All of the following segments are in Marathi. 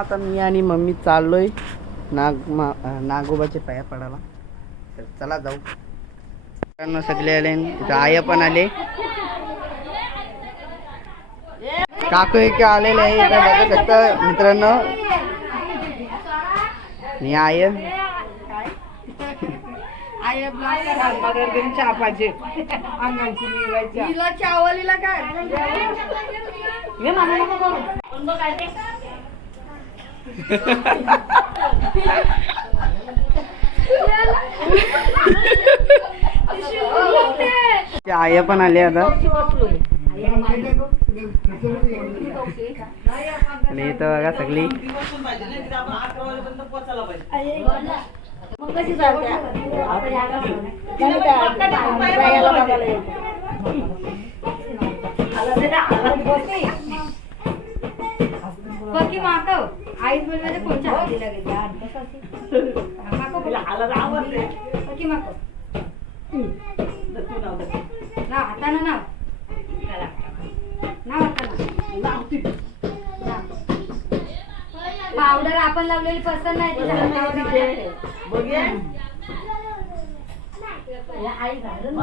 आता मी आणि मम्मी चाललोय. नाग मा नागोबाचे पाया पडायला. तर चला जाऊ. मित्रांनो सगळे आले. इथं आय पण आले. काकू एक आलेले आहे. इथं बघू शकता मित्रांनो. मी आय चावलीला काय आया पण आले आता. आणि इथं बघा सगळी. मग. कशी का आईस बोलमध्ये कोणच्या हातीला गेली आठ बसाची माकव बघी. माकव ना हातानं नाव नाव हातानं. पावडर आपण लावलेली पसंत नाही तिच्या हातावर लावलेली. या आई घालून ना,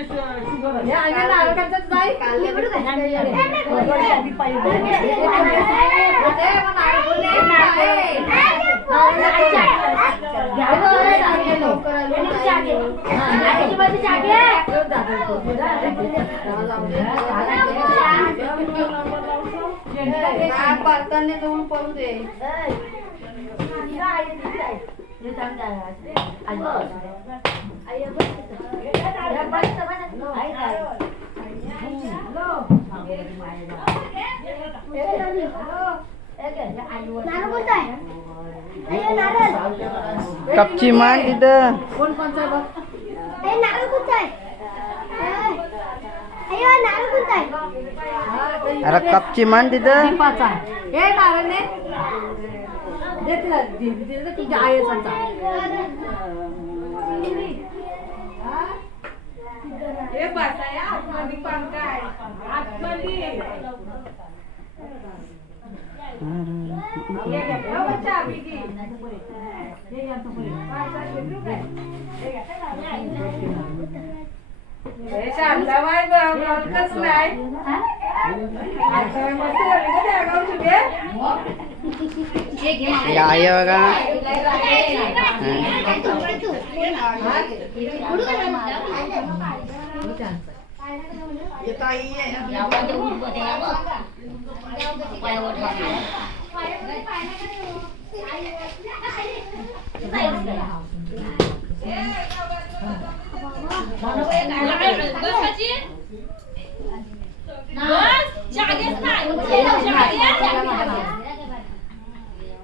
लाडूच्या. दोन पडू दे कपची मान तिथं कोण अरे कपची मान तिथं दीपाचा. हे नारळ ने हे बसाया आतमध्ये पण काय? आतमध्ये हे घ्या, हो, चहा पी की. हे शांताबाई बोलतच नाही.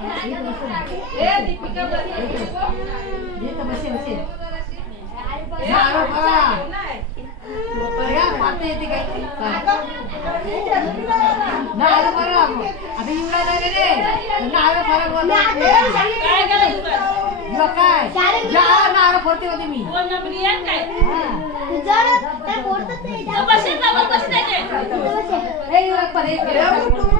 शांताबाई मस्त झाली का त्या गावची बे? हे आय बघा आईच्या पाय हे गावलाची इकडे ये. इकडे ये. जरासं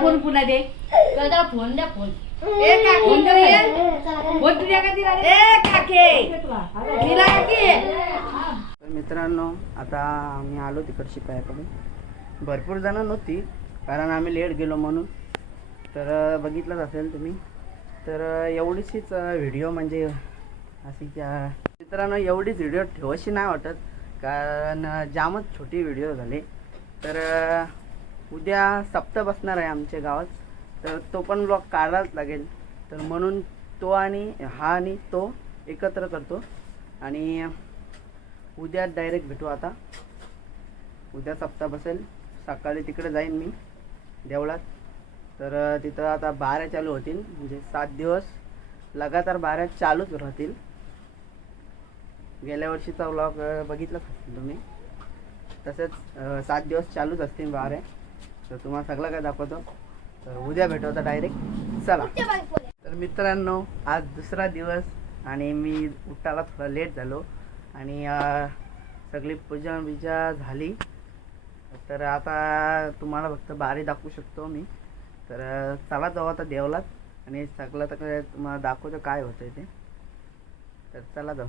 फोन पुन्हा दे. फोन द्या फोन. ए काकी. फोन तुझ्या का दिला ए काके. दिला काकी. तर मित्रांनो आता आम्ही आलो तिकडची पायाकडे भरपूर जण नव्हती कारण आम्ही लेट गेलो म्हणून. तर बघितलंच असेल तुम्ही. तर एवढीशीच व्हिडिओ म्हणजे अशी त्या मित्रांनो एवढीच व्हिडिओ ठेवाशी नाही वाटत कारण जामच छोटी व्हिडिओ झाली. तर उद्या सप्ताह बसणार आहे आमच्या गावात. तर तो पण ब्लॉग काढायलाच लागेल. तर म्हणून तो आणि हा आणि तो एकत्र करतो. आणि उद्या डायरेक्ट भेटू आता. उद्या सप्ताह बसेल. सकाळी तिकडे जाईन मी देवळात. तर तिथं आता बाऱ्या चालू होतील. म्हणजे सात दिवस. लगातार बाऱ्या चालूच राहतील. गेल्या वर्षीचा व्लॉग बघितलाच असेल तुम्ही? तसेच सात दिवस चालूच असतील बाऱ्या तर तुम्हाला सगळं काय दाखवतो. तर उद्या भेटू आता डायरेक्ट चला. तर मित्रांनो आज दुसरा दिवस आणि मी उठायला थोडा लेट झालो. आणि सगळी पूजा बिजा झाली. तर आता तुम्हाला फक्त बारी दाखवू शकतो मी. तर चला जाऊ आता देवलात आणि सगळं तर तुम्हाला दाखवतो काय होतं ते. तर चला जाऊ.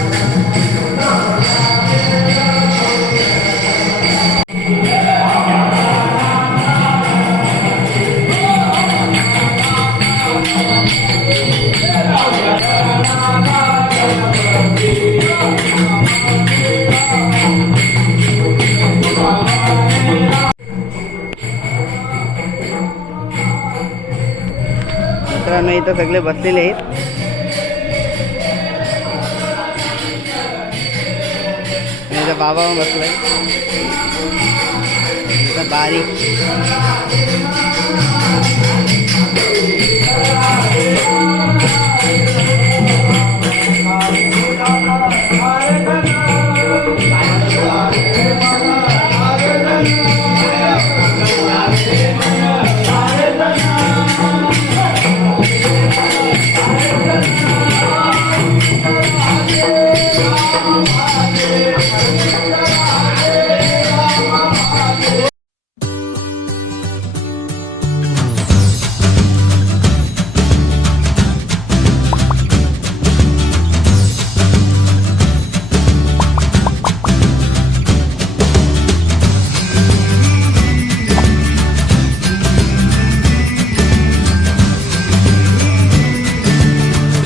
मित्रांनो इथं सगळे बसलेले आहेत. आणि बाबा बसलाय. बारीक